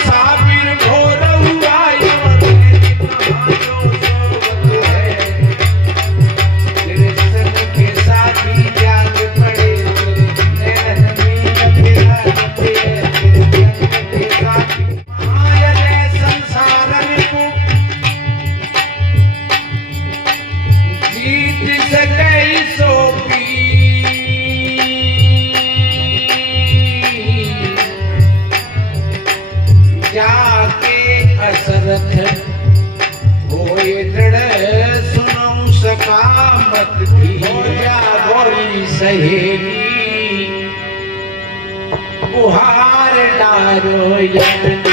साबिर घोर हुआ तेरे संग के साथी त्याग पड़े नैन में तेरा तेरे साथी माया ने संसार को जीत सके सो जाके असरथ होए दृढ़ सुनऊं सकामत की हो जा गोरी सहेली बुहार डारो यतना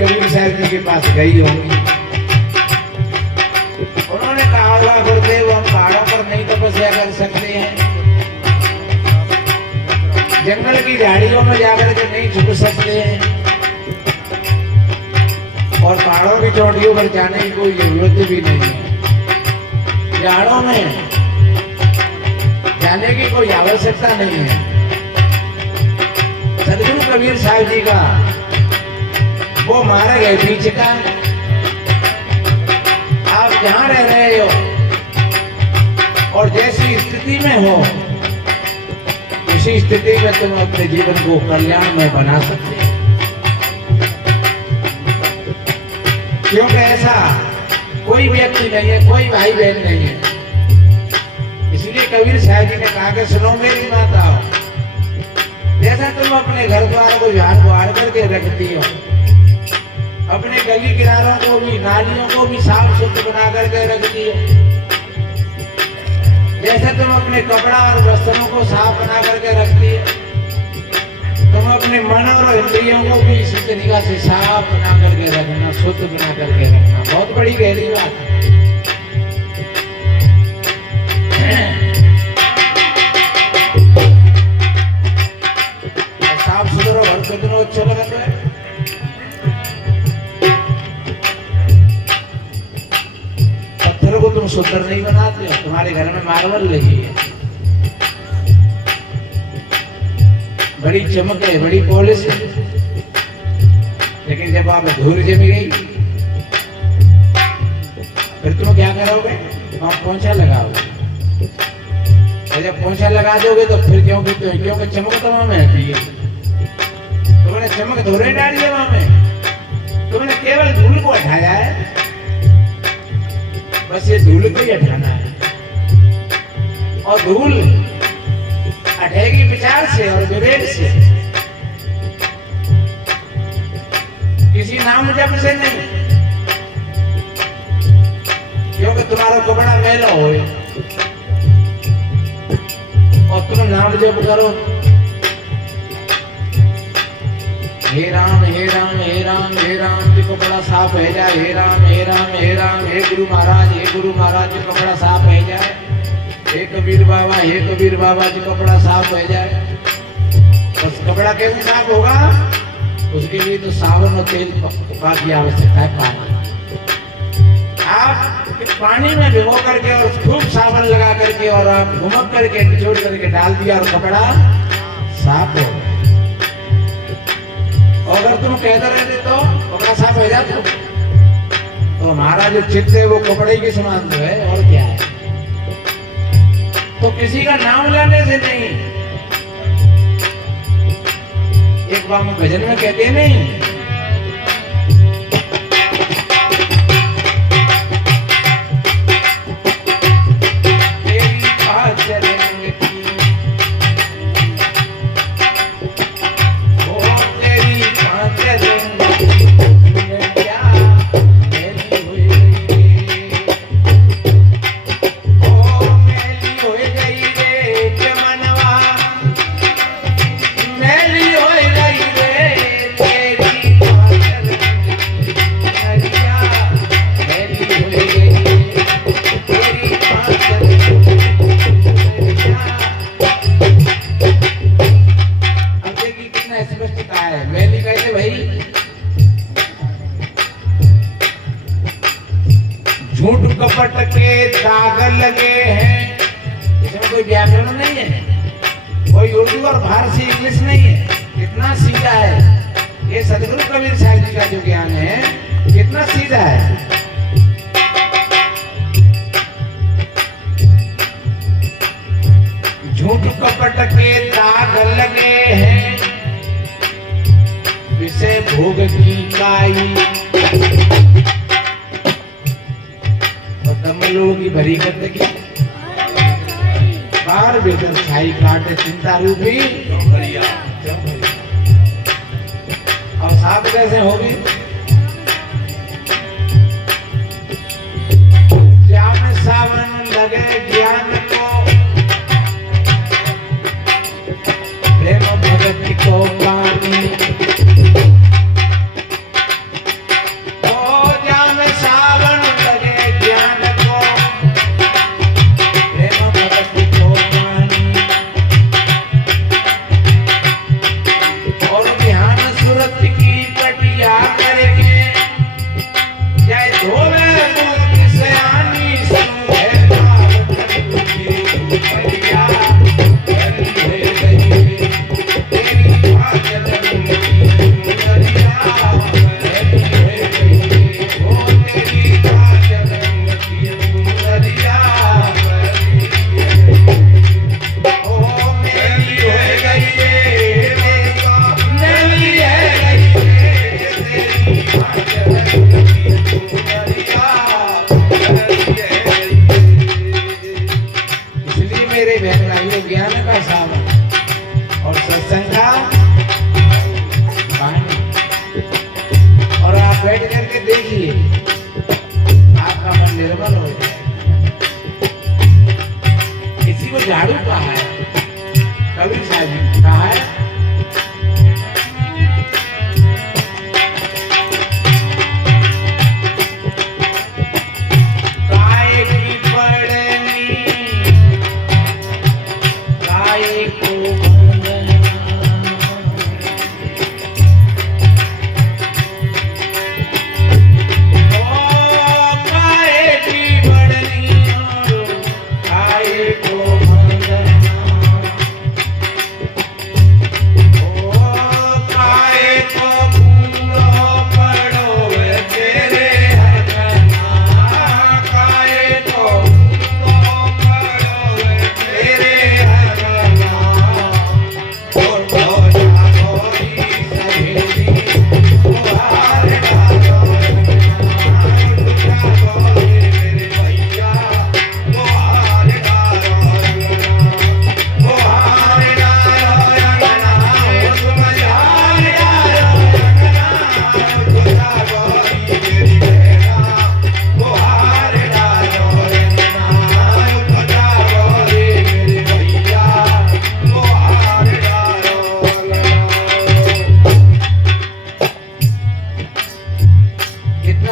कबीर साहब जी के पास गई होंगी। उन्होंने कहा होगा गुरुदेव हम पहाड़ों पर नहीं तपस्या कर सकते हैं, जंगल की झाड़ियों में जाकर के नहीं छुप सकते हैं, और पहाड़ों की चोटियों पर जाने की कोई जरूरत भी नहीं है, झाड़ों में जाने की कोई आवश्यकता नहीं है। सदगुरु कबीर साहब जी का वो मार्ग है बीच का। आप जहां रह रहे हो और जैसी स्थिति में हो उसी स्थिति में तुम अपने जीवन को कल्याण में बना सकते हो, क्योंकि ऐसा कोई व्यक्ति नहीं है, कोई भाई बहन नहीं है। इसलिए कबीर साहब जी ने कहा कि सुनो मेरी माताओं, जैसा तुम अपने घर द्वार को झाड़ बुहाड़ करके रखती हो, अपने गली किनारों को भी नालियों को भी साफ सुथरा बना करके रखती हो, जैसे तुम अपने कपड़ा और वस्त्रों को साफ बना करके रखती हो, तुम अपने मन और इंद्रियों को भी इसी तरीका से साफ बना करके रखना, शुद्ध बना करके रखना। बहुत बड़ी गहरी बात है। साफ सुथरा घर कितना अच्छा लगता है। को तुम सुंदर नहीं बनाते हो, तुम्हारे घर में मार्बल लगी है, बड़ी चमक है, बड़ी पॉलिश है, लेकिन जब आप धूल जमी गई फिर तुम क्या करोगे? आप पोंछा लगाओगे, और जब पोंछा लगा दोगे तो फिर क्योंकि चमक तुम्हें आती है, तुमने चमक धोरे डाली है, वहां में तुमने केवल धूल को हटाया है, बस ये धूल को ही हटाना है। और धूल हटेगी विचार से और विवेक से, किसी नाम जप से नहीं, क्योंकि तुम्हारा कपड़ा मैला हो और तुम नाम जप करो, हे राम हे राम हे राम हे राम जी कपड़ा साफ हो जाए, हे राम हे राम हे राम, हे गुरु महाराज जी कपड़ा साफ हो जाए, हे कबीर बाबा जी कपड़ा साफ हो जाए। बस कपड़ा कैसे साफ होगा? उसके लिए तो साबुन और तेल की आवश्यकता है। आप पानी में भिगो करके और खूब साबुन लगा करके और आप घुमक करके निचोड़ करके डाल दिया और कपड़ा साफ हो। अगर तुम कहते रहते तो कपड़ा साफ हो जाता, तो हमारा जो चित्त है वो कपड़े के समान तो है, और क्या है। तो किसी का नाम लेने से नहीं, एक बार हम भजन में कहते हैं नहीं, तेरी लिखता है। मैली कैसे भाई? झूठ कपट के दाग लगे हैं। इसमें कोई व्याकरण नहीं है, कोई उर्दू और फारसी इंग्लिश नहीं है। कितना सीधा है ये सदगुरु कबीर साहब जी का जो ज्ञान है, कितना सीधा है। झूठ कपट के दाग लगे हैं, विषय भोग की काई, और दमलों की भरी गंदगी, बाहर भीतर छाई काटे चिंता रूपी और साथ कैसे होगी? जान सावन लगे ज्ञान को, प्रेम भक्ति को पानी, ओ जान सावन लगे ज्ञान को, प्रेम भक्ति को पानी, और ध्यान सुरत की कटिया करके, जय धोले मूर्ति से आनी सुने बढ़िया ज्ञान का सावन और सत्संग का पानी। और आप बैठ करके देखिए, आपका मन निर्मल हो जाएगा। किसी को झाड़ू कहा है, कबीर साहब जी कहा है,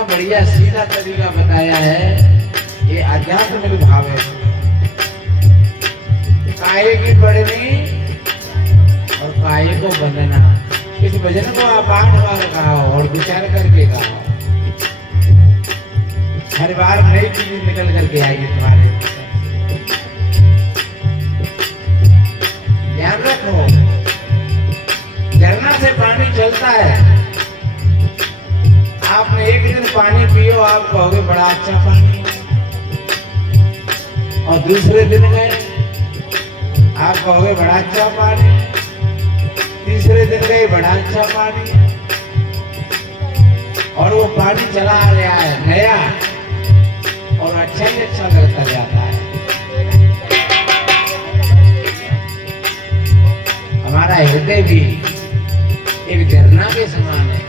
बढ़िया सीधा तरीका बताया है। ये आध्यात्मिक भाव है। काये की बढ़नी और काये को बंधना, इस भजन को आप 8 बार कहा और विचार करके कहा। हर बार नई चीज निकल करके आएगी तुम्हारे। ध्यान रखो, झरना से पानी चलता है। आपने एक दिन पानी पियो, आप कहोगे बड़ा अच्छा पानी, और दूसरे दिन गए आप कहोगे बड़ा अच्छा पानी, तीसरे दिन गए बड़ा अच्छा पानी, और वो पानी चला आ रहा है नया और अच्छा ही अच्छा लगता जाता है। हमारा हृदय भी एक झरना के समान है।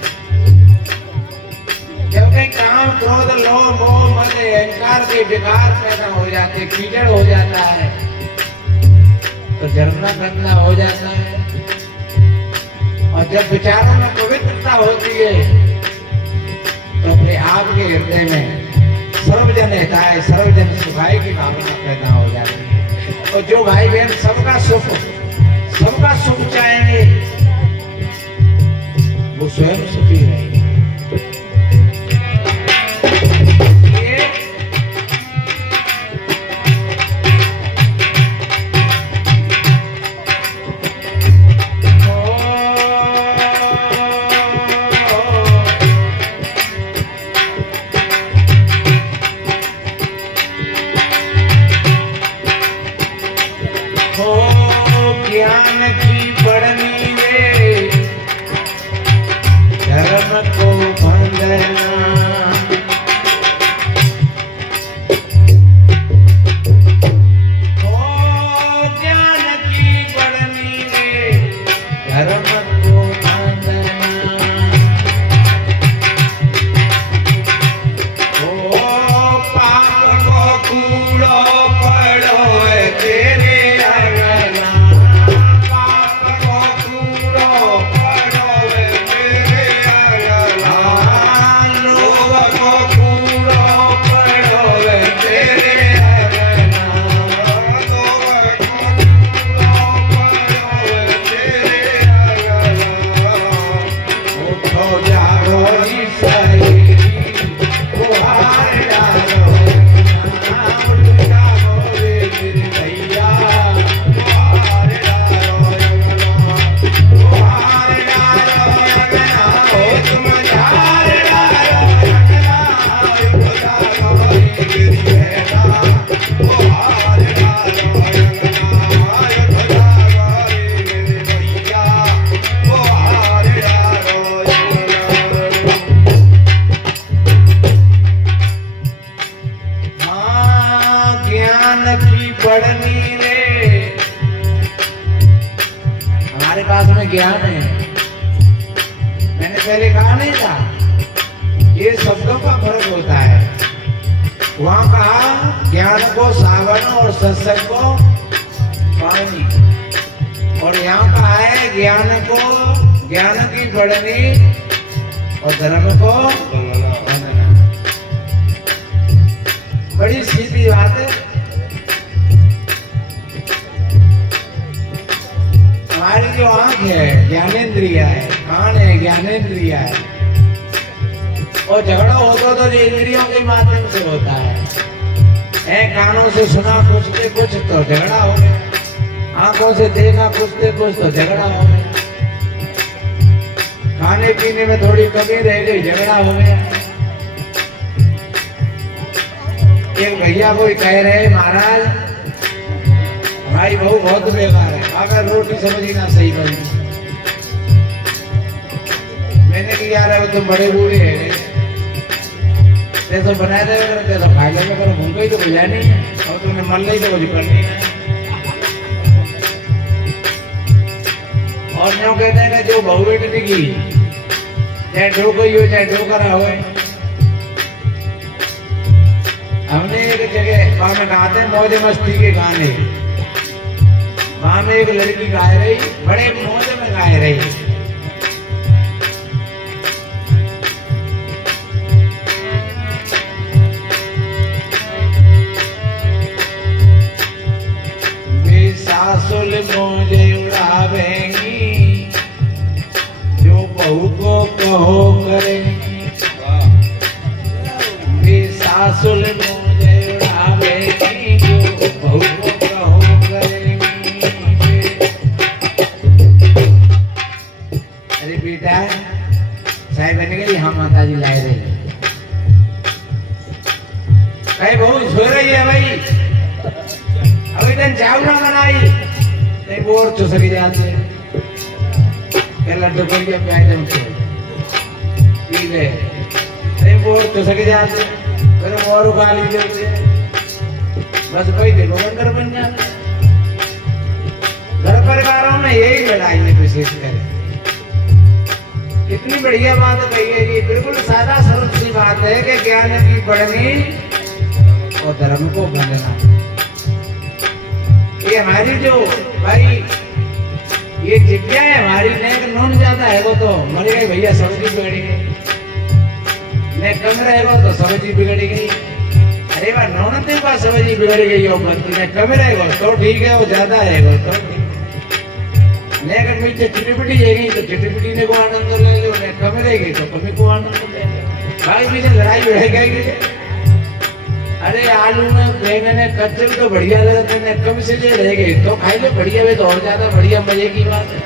जब कहीं काम, क्रोध, लोभ, मोह, मद, अहंकार के विकार पैदा हो जाते, कीचड़ हो जाता है, तो झरना गंदा हो जाता है। और जब विचारों में पवित्रता होती है, तो अपने आपके हृदय में सर्वजन हिताय सर्वजन सुखाय की भावना पैदा हो जाती है। और जो भाई बहन सबका सुख चाहेंगे, वो स्वयं सुखी रहेगी। ज्ञान की बढ़नी रे धर्म को बंधना, ज्ञान की बढ़नी रे धर्म को बंधना, पाप को कूड़ो पड़ो तेरे बढ़नी रे। हमारे पास में ज्ञान है, मैंने पहले कहा नहीं था, ये शब्दों का फर्क होता है। वहां कहा ज्ञान को सावन और सत्संग को पानी, और यहाँ कहा है ज्ञान को, ज्ञान की बढ़नी और धर्म को बंधना। बड़ी सीधी बात है। हमारी जो आंख है ज्ञानेंद्रिय है, कान है ज्ञानेंद्रिय है, और झगड़ा होता तो जो इंद्रियों के माध्यम से होता है। कानों से सुना कुछ तो झगड़ा हो गया, आंखों से देखा कुछ तो झगड़ा हो गया, खाने पीने में थोड़ी कमी रह गई झगड़ा हो गया। एक भैया कोई कह रहे महाराज भाई बहू बहुत बेकार है, अगर रोटी सब्जी ना सही करूं। मैंने कहा यार वो तुम बड़े बूढ़े हैं, ते तो बना दे ते तो खा ले करो, घूम गई तो बुझा नहीं है, और तुमने मन ली तो कुछ करनी है। और यूं कहते हैं जो बहू बेटी की चाहे डो गई हो चाहे डो करा हो। हमने एक जगह वहां में गाते मौज मस्ती के गाने, वहां में एक लड़की गाय रही, बड़े मौज में गाय रही। वे सासुल मौजे उड़ावेंगी, जो बहू को कहो करेंगी। वे सासुल मौजे उड़ावेंगी, जो बहू को कहो करेंगी। बेटा चाय बन गई, हाँ माता जी लाए रही। कहीं बहू सो रही है भाई, अभी तक चाव ना बनाई, नहीं बोर चुसकी जाते लड्डू कर दिया प्याज से पी ले, नहीं बोर चुसकी जाते फिर और खा लीजिए, बस भाई देखो अंदर बन जाते। घर परिवारों में यही लड़ाई है विशेष कर। इतनी बढ़िया बात कही है कि बिल्कुल सादा सरल सी बात है कि ज्ञान की बढ़नी और धर्म को बंधना। ये हमारी जो भाई ये जिज्ञा है हमारी, ने नून ज्यादा है वो तो मर गई भैया, सब्जी बिगड़ी गई, ने कम रहेगा तो सब्जी बिगड़ी गई। अरे वाह नून ते पास सब्जी बिगड़ी गई हो, बनती ने कम रहेगा तो ठीक है, वो ज्यादा रहेगा तो ठीक। ने अगर मीठे चिटपिटी जाएगी तो चिटपिटी ने को आनंद ले लो, ने मिलेगी तो कभी को आनंद मिलेगा। भाई मुझे लड़ाई बढ़ गई। अरे आलू में बैंगन कच्चे तो बढ़िया लगते हैं, कम से ले रह गए तो खाई ले बढ़िया वे तो और ज्यादा बढ़िया मजे की बात है।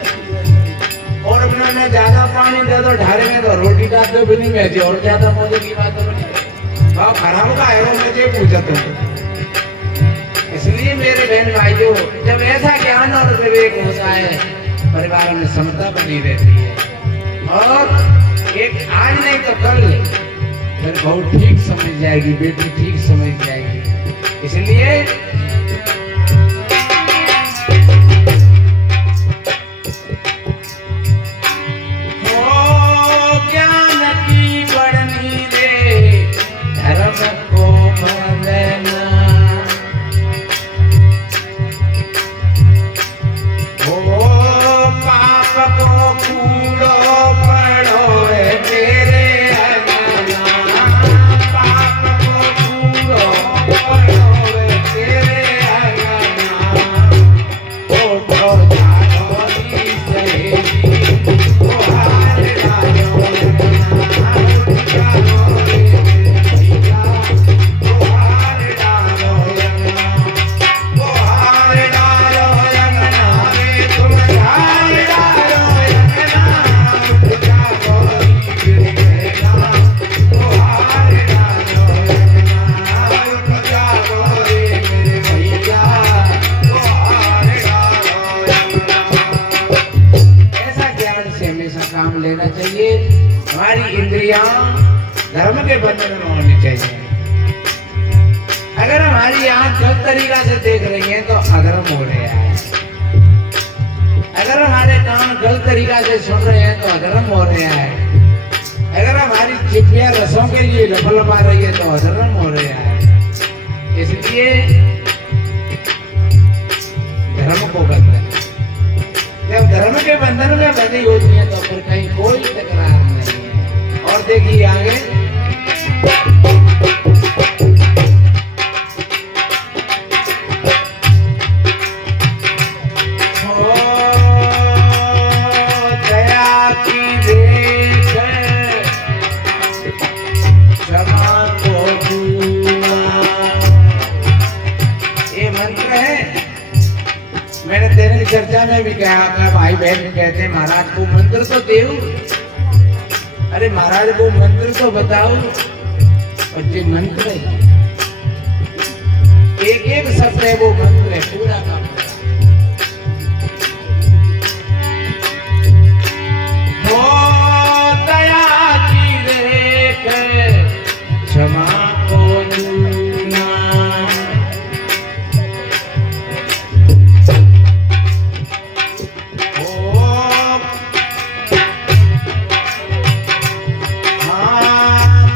और अपना में ज्यादा पानी दे दो ढारे में तो रोटी डाल दो भी नहीं में और ज्यादा मजे की बात है। भाव खराब का है वो मुझे पूछा तो। इसलिए मेरे बहन भाइयों, जब ऐसा ज्ञान और विवेक होता है परिवार में समता बनी रहती है। और एक आज नहीं तो कल फिर बहू ठीक समझ जाएगी, बेटी ठीक समझ जाएगी। इसलिए ज्ञान की बढ़नी रे धर्म को बंदना, पाप को कूड़ो पड़ो तेरे अंगना, पाप को कूड़ो पड़ो तेरे अंगना, ओ तो जानो दी सहेली ओ हार डालो अंगना, जानो दी भैया ओ हार डालो अंगना, ओ हार डालो अंगना रे तुम हार डालो अंगना, जानो दी भैया ओ हार डालो अंगना, जानो दी भैया ओ हार डालो अंगना। ऐसा ज्ञान से हमेशा काम लेना चाहिए। हमारी इंद्रियां धर्म के बंधन में होनी चाहिए। अगर हमारी आंख गलत तरीका से देख रही है तो अधर्म हो रहा है। अगर हमारे कान गलत तरीका से सुन रहे हैं तो अधर्म हो रहा है। अगर हमारी जिह्वा रसों के लिए लपलपा रही है तो अधर्म हो रहा है। इसलिए धर्म को बंधन, जब धर्म के बंधन में बंधी होती है तो फिर कहीं कोई तकरार नहीं है। और देखिए आगे दया की देख क्षमा को दूना, ये मंत्र है। मैंने तेरे चर्चा में भी कहा था, भाई बहन कहते हैं महाराज को मंत्र तो देव। अरे महाराज को मंत्र तो बताओ। और जो मंत्र है एक एक शब्द है वो मंत्र है पूरा का। दया की रेख क्षमा को दूना,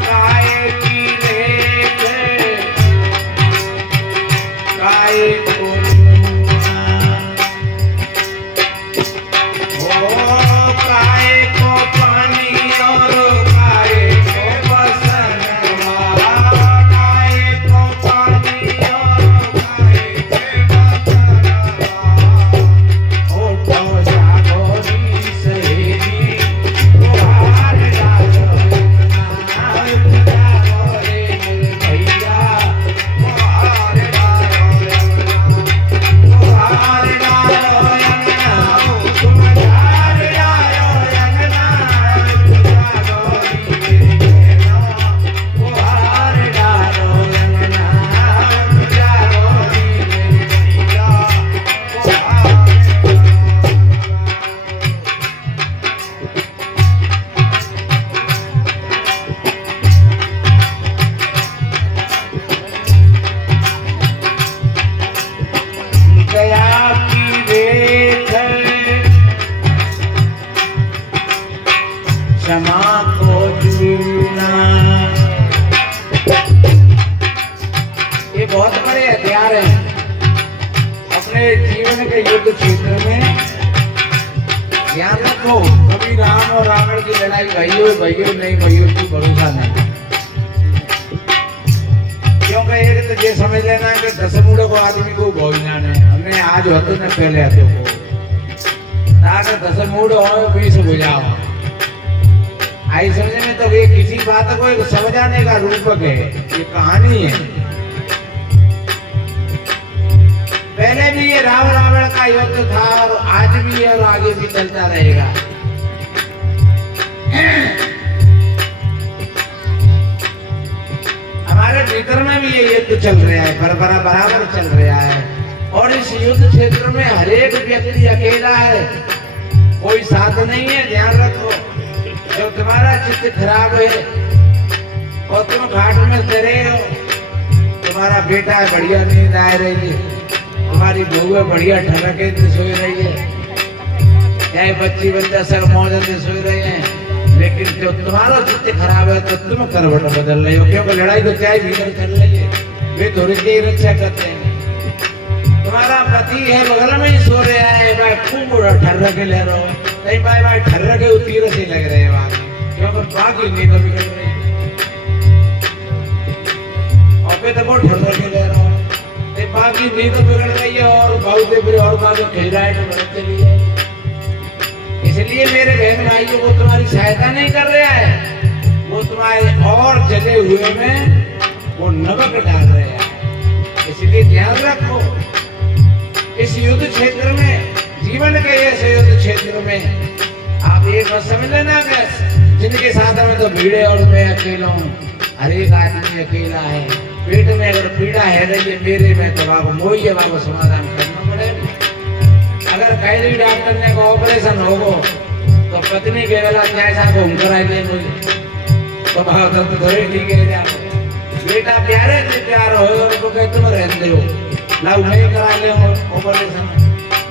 काय की रेख काय को दूना, काय को पानी और काय को बसनवा, काय को पानी और काय के बसनवा, ओ तो जागो दी सहेली ओ हार डालो अंगना, जागो रे भैया ओ हार डालो अंगना, ओ हार डालो अंगना, तुम हार डालो अंगना, जागो दी भैया ओ हार डालो अंगना, जागो दी भैया ओ हार दया की रेख क्षमा को दूना। ये बहुत बड़े हथियार हैं अपने जीवन के युद्ध क्षेत्र में। ध्यान रखो, कभी राम और रावण की लड़ाई भइयो भइयो नहीं भइयो की भरोसा नहीं। क्योंकि एक तो ये समझ लेना कि 10 मूढ़ों को आदमी को भोजना नहीं। हमने आज होते न पहले आते को ताकि 10 मूढ़ हो 20 बुझाओ। किसी बात को एक समझाने का रूपक है, ये कहानी है। पहले भी ये राम रावण का युद्ध था और आज भी है और आगे भी चलता रहेगा। हमारे भीतर में भी ये युद्ध चल रहा है, बराबर चल रहा है। और इस युद्ध क्षेत्र में हर एक व्यक्ति अकेला है, कोई साथ नहीं है। ध्यान रखो, जब तुम्हारा चित्त खराब है और तुम घाट में डरे हो, तुम्हारा बेटा बढ़िया नींद आ रही है, तुम्हारी बहू बढ़िया ठरके से सोई रही है, चाहे बच्ची बच्चा सर मौज से सोई रहे हैं, लेकिन जब तुम्हारा चित्त खराब है तो तुम करवट बदल रहे हो, क्योंकि लड़ाई तो चाहे भीतर चल रही है, वे थोड़ी की रक्षा करते हैं। तुम्हारा पति है बगल में ही सो रहा है, भाई खूब ठर्रके ले रहे हो, नहीं भाई ठर्रके उतीर से लग रहे हैं वहां, क्योंकि बाकी नींद बिगड़ रही है और फिर तो वो ठर्रके ले रहे हो, बाकी नींद बिगड़ रही है और बहुत और बाकी खिलराहट बढ़ चली है। इसलिए मेरे बहन भाइयों को तुम्हारी सहायता नहीं कर रहा है, वो तुम्हारे और जले हुए में वो नमक डाल रहे हैं। इसलिए ध्यान रखो, इस युद्ध क्षेत्र में, जीवन के ऐसे युद्ध क्षेत्र में आप एक बात समझ लेना, जिनके साथ में तो भीड़ है और मैं अकेला हूँ, हर एक आदमी अकेला है। पेट में अगर पीड़ा है रही है मेरे में, तो बाबू मोई है, बाबू समाधान करना पड़ेगा। अगर कहीं भी डॉक्टर ने को ऑपरेशन होगो तो पत्नी के वाला जैसा को हम कराए दे मुझे, तो भाव दर्द थोड़ी ठीक है जाओ। बेटा प्यारे से प्यार हो और तो कहते तुम रहते हो, लाओ नहीं करा ले ऑपरेशन,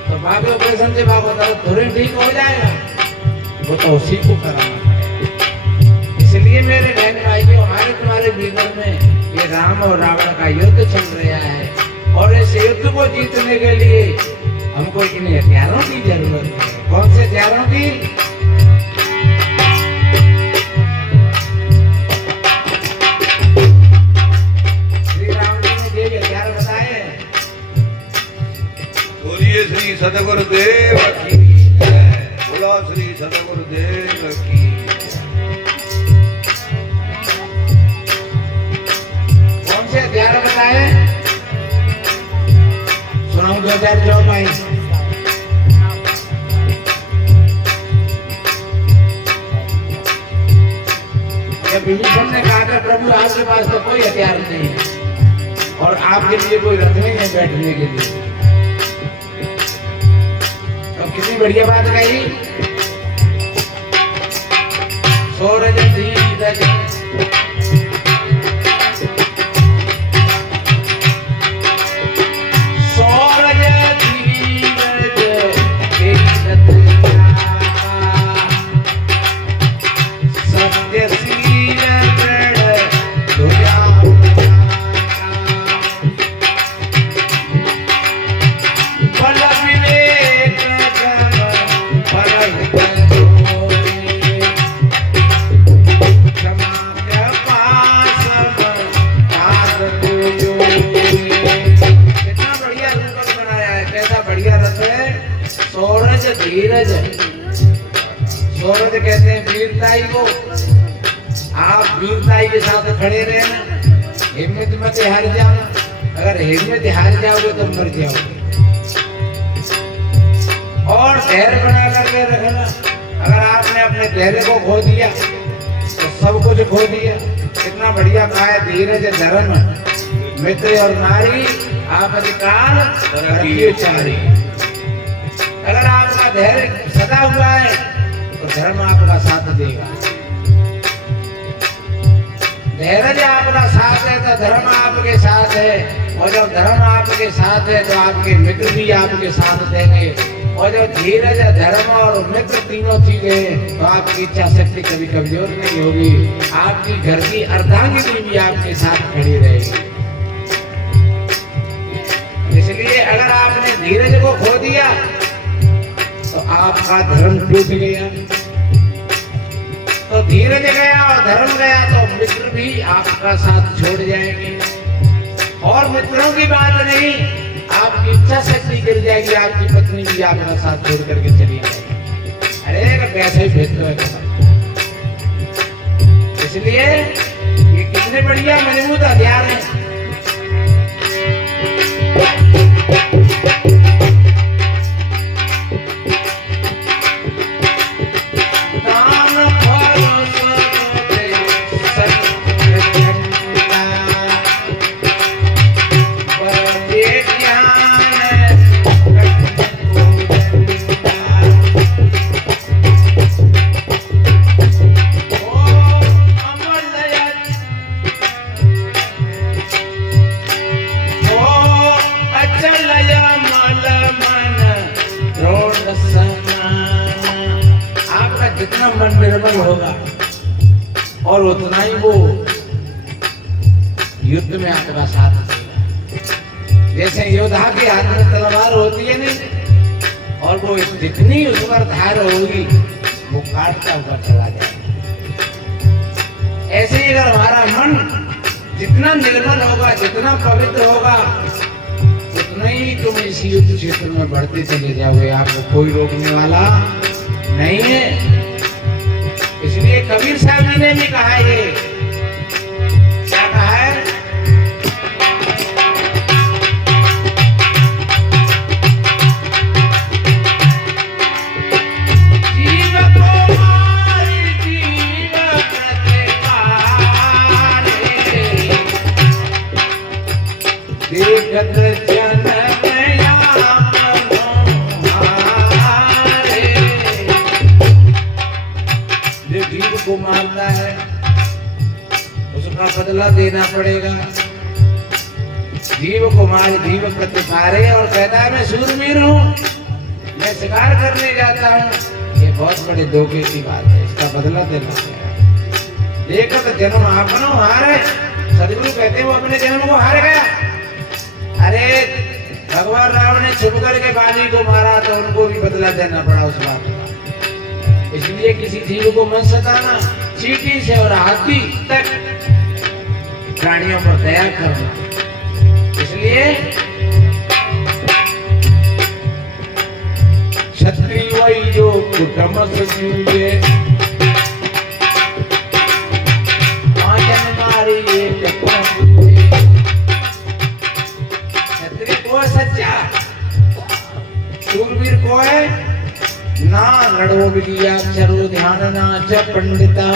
तो भागे ऑपरेशन से भागो दर्द थोड़ी ठीक हो जाएगा, वो तो उसी को कराना पड़ेगा। इसलिए मेरे बहन भाइयों, हमारे तुम्हारे भीतर में ये राम और रावण का युद्ध चल रहा है, और इस युद्ध को जीतने के लिए हमको इन हथियारों की जरूरत है। कौन से हथियारों की? श्री राम जी ने ये हथियार बताए। बोलिए श्री सतगुरुदेव की जय, बोलो श्री सतगुरुदेव की। कौन से हथियार बताए? सुनाऊं 2024 विभीषण ने कहा था प्रभु आपके पास तो कोई हथियार नहीं है और आपके लिए कोई रथ नहीं है बैठने के लिए। तो कितनी बढ़िया बात कही, सूरज धीरज धीरज, सूरज कहते हैं वीरताई को। आप वीरताई के साथ खड़े रहना, हिम्मत मत हार जाओ, अगर हिम्मत हार जाओगे तो मर जाओगे। और धैर्य बना करके रखना, अगर आपने अपने धैर्य को खो दिया तो सब कुछ खो दिया। कितना बढ़िया कहा है, धीरज धर्म मित्र और नारी आपत्तिकाल रखिए चारी। अगर आपका धैर्य सदा हुआ है तो धर्म आपका साथ देगा। धैर्य आपका साथ है तो धर्म आपके साथ है, और जब धर्म आपके साथ है तो आपके मित्र भी आपके साथ देंगे। और जब धीरज, धर्म और मित्र तीनों चीजें, तो आपकी इच्छा शक्ति कभी कमजोर नहीं होगी। आपकी घर की अर्धांगिनी भी आपके साथ खड़ी रहेगी। इसलिए अगर आपने धीरज को खो दिया तो आपका धर्म टूट गया। तो धीरज गया और धर्म गया तो मित्र भी आपका साथ छोड़ जाएंगे। और मित्रों की बात नहीं, आपकी इच्छा शक्ति गिर जाएगी, आपकी पत्नी भी आपका साथ छोड़ करके चली जाएगी। अरे पैसे ही भेज दो। बल होगा और उतना ही वो युद्ध में आपका साथ देगा। जैसे योद्धा के हाथ में तलवार होती है नहीं, और वो जितनी उस पर धार होगी वो काटता हुआ चला जाएगा। ऐसे ही अगर हमारा मन जितना निर्मल होगा, जितना पवित्र होगा, उतना ही तुम इस युद्ध क्षेत्र में बढ़ते चले जाओगे। आपको कोई रोकने वाला नहीं है। इसलिए कबीर साहब जी ने भी कहा है, ये क्या कहा है? को मारता है उसका बदला देना पड़ेगा। जीव को मार जीव प्रतिपारे, और कहता है मैं शूरवीर हूँ, मैं शिकार करने जाता हूँ। ये बहुत बड़े धोखे की बात है, इसका बदला देना पड़ेगा। देखो तो जन्म आपनो हारे, सदगुरु कहते हैं वो अपने जन्म को हार गया। अरे भगवान राम ने छुप करके बाली को मारा तो उनको भी बदला देना पड़ा उस बात का। इसलिए किसी जीव को मत सताना, चींटी से और हाथी तक प्राणियों पर दया करना। इसलिए क्षत्रिय वही जो कुटुंब से जूझे, मारी एक क्षत्रिय को है सच्चा, शूरवीर को है ना लड़ो विद्या चरो ध्यान ना च पंडिता।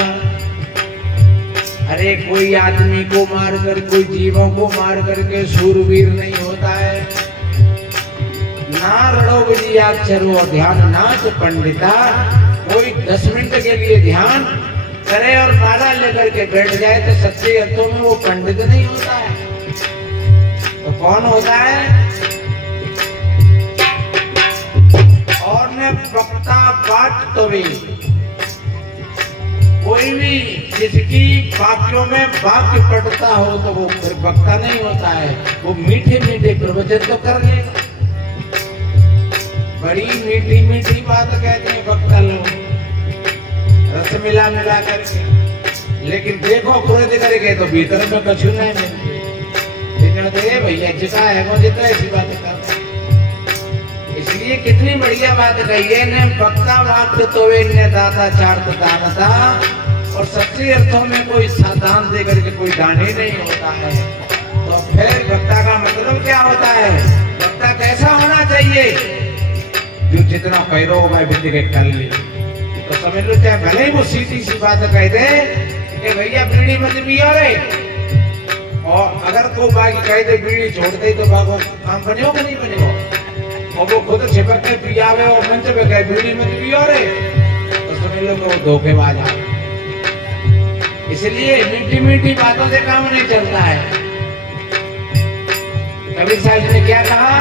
अरे कोई आदमी को मारकर, कोई जीवों को मार करके शूरवीर नहीं होता है। ना लड़ो विद्या चरो ध्यान ना च पंडिता। कोई 10 मिनट के लिए ध्यान करे और माला लेकर के बैठ जाए तो सच्चे अर्थों में वो पंडित नहीं होता है। तो कौन होता है? वक्ता बात तवे, कोई भी जिसकी वाक्यों में वाक्य पढ़ता हो तो वो फिर वक्ता नहीं होता है। वो मीठे मीठे प्रवचन तो कर लेगा, बड़ी मीठी मीठी बात कहते हैं वक्ता लोग, रस मिला मिला करके। लेकिन देखो क्रोध करके तो भीतर में कछु नहीं मिलती। भैया जिता है वो जिता ऐसी बात करता। इसलिए कितनी बढ़िया बात कही है ने, वक्ता वाक्य तो ने दाता चार्थ दानता। और सच्चे अर्थों में कोई दान दे करके कोई दानी नहीं होता है। तो फिर वक्ता का मतलब क्या होता है? वक्ता कैसा होना चाहिए? जो जितना पैरो होगा विद्य के कर ले। तो समझ लो, चाहे भले ही वो सीधी सी बात कह दे कि भैया बीड़ी मत पियो रे, और अगर कोई बाकी कह दे बीड़ी छोड़ दे तो बाबू काम बनेगा कि नहीं बनेगा? और वो खुद छिपक के पियावे और मंच पे कहे बीड़ी मत पियो रे, तो समझ लो कि वो धोखेबाज है। इसलिए मीठी मीठी बातों से काम नहीं चलता है। कबीर साहब जी ने क्या कहा?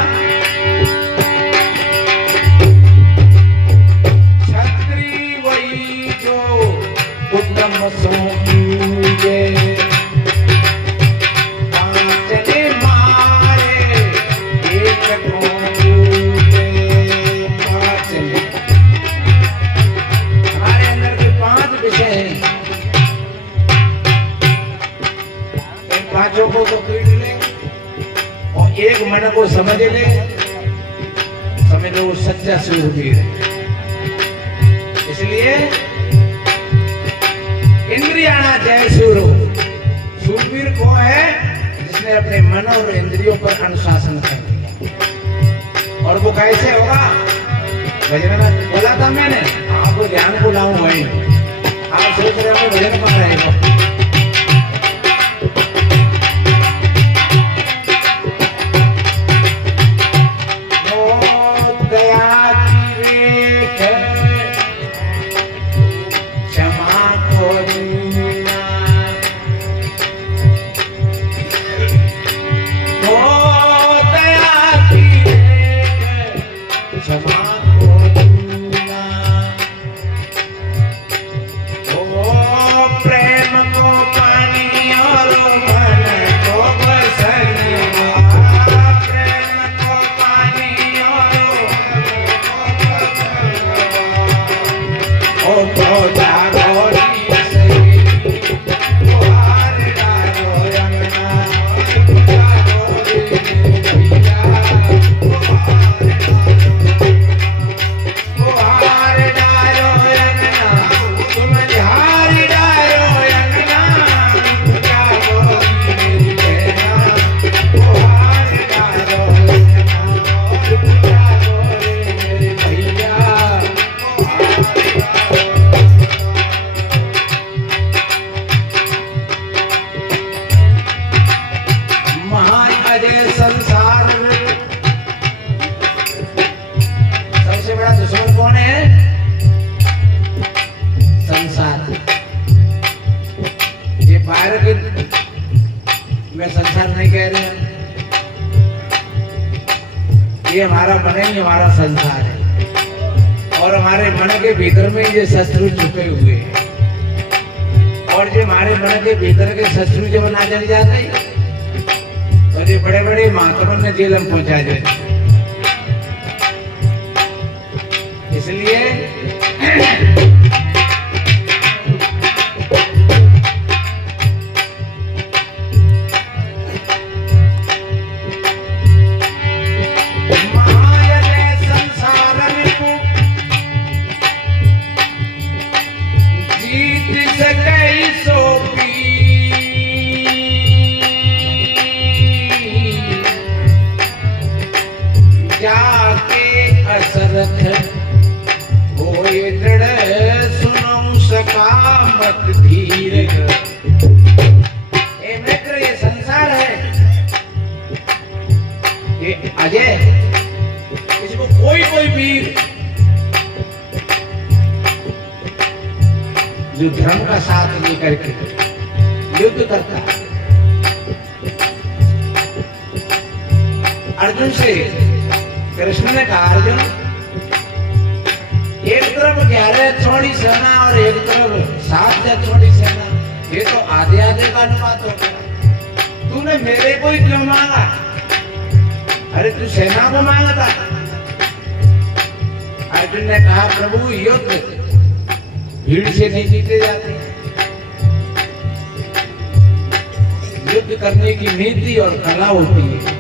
क्षत्रिय वही जो उत्तम सोचे, पांचों को तो पीट ले और एक मन को समझ ले, समझ लो वो सच्चा शूरवीर है। इसलिए इंद्रियाणा जय शूरो, शूरवीर को है जिसने अपने मन और इंद्रियों पर अनुशासन कर दिया। और वो कैसे होगा? भजन में बोला था मैंने, आपको ध्यान को लाऊं वही। आप सोच रहे हो भजन कहाँ रहेगा? ये हमारा मन ही हमारा संसार है और हमारे मन के भीतर में ये शत्रु छुपे हुए हैं और जो हमारे मन के भीतर के शत्रु जब ना जल जाते और ये बड़े बड़े महात्मा ने जेल में पहुंचा देते। इसलिए धीर ए मित्र ये संसार है ये अजय इसको कोई वीर जो धर्म का साथ लेकर के युद्ध करता है। अर्जुन से कृष्ण ने कहा अर्जुन एक तरफ 11 छोड़ी सेना और एक तरफ 7 छोड़ी सेना ये तो आधे आधे का अनुपात हो गया। तूने मेरे को ही क्यों मांगा? अरे तू सेना को मांगा था। अर्जुन ने कहा प्रभु युद्ध भीड़ से नहीं जीते जाते। युद्ध करने की नीति और कला होती है।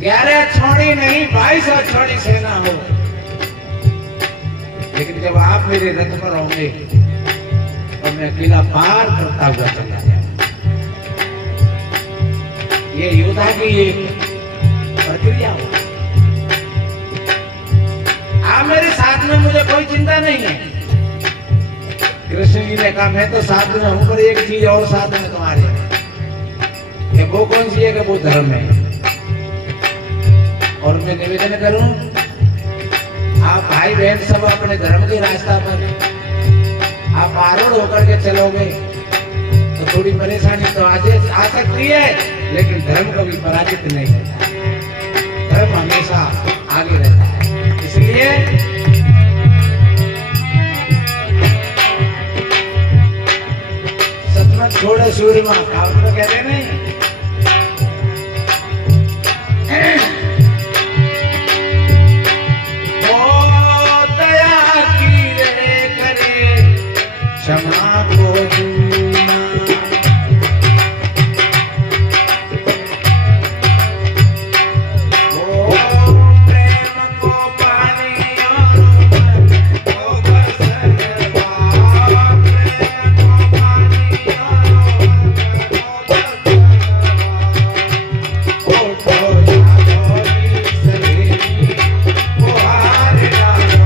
11 छोड़ी नहीं 22 छोड़ी सेना हो, लेकिन जब आप मेरे रथ पर होंगे तो मैं अकेला पार करता हुआ चला जाऊंगा। ये योद्धा की एक प्रक्रिया हो। आप मेरे साथ में मुझे कोई चिंता नहीं है। कृष्ण जी ने कहा मैं तो साथ में हूं पर एक चीज और साथ में तुम्हारे है। वो कौन सी है? कि वो धर्म है। और मैं निवेदन करूं आप भाई बहन सब अपने धर्म के रास्ता पर आप आरूढ़ होकर के चलोगे तो थोड़ी परेशानी तो आ सकती है, लेकिन धर्म कभी पराजित नहीं होता। धर्म हमेशा आगे रहता है। इसलिए सतमत छोड़े सूर्यमा काव्य में कहते नहीं क्षमा को दूना। ओ प्रेम को पानी ओ बरसनवा, प्रेम को पानी ओ खोजा सहेली ओ हार डालो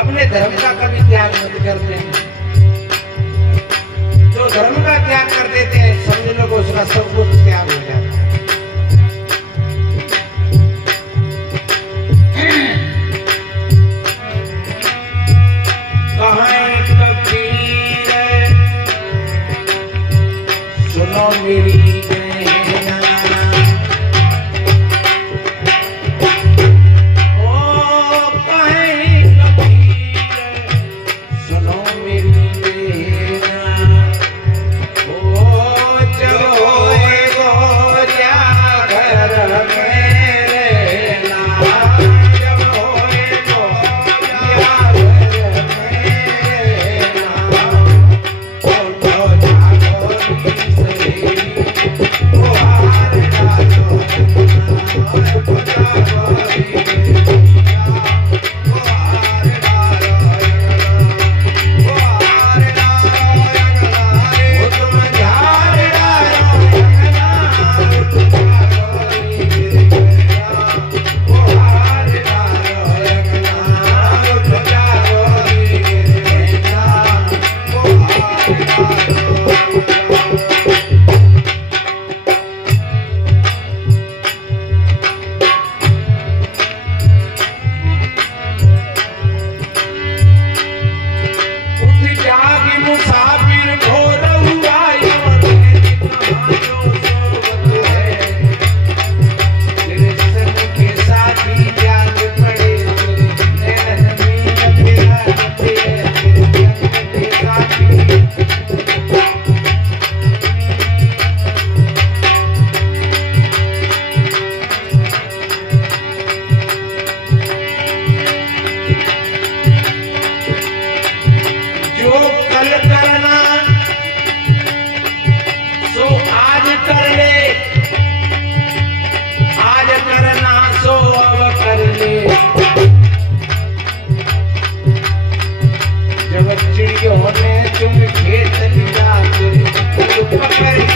अपने धर्म का कभी त्याग मत करते हैं। जो धर्म का त्याग कर देते हैं समझ लो कि उसका सब कुछ त्याग हो जाता है। कहाँ कबीर सुनो मेरी फूलड़ियों ने तुम खेत जाके फूल पकड़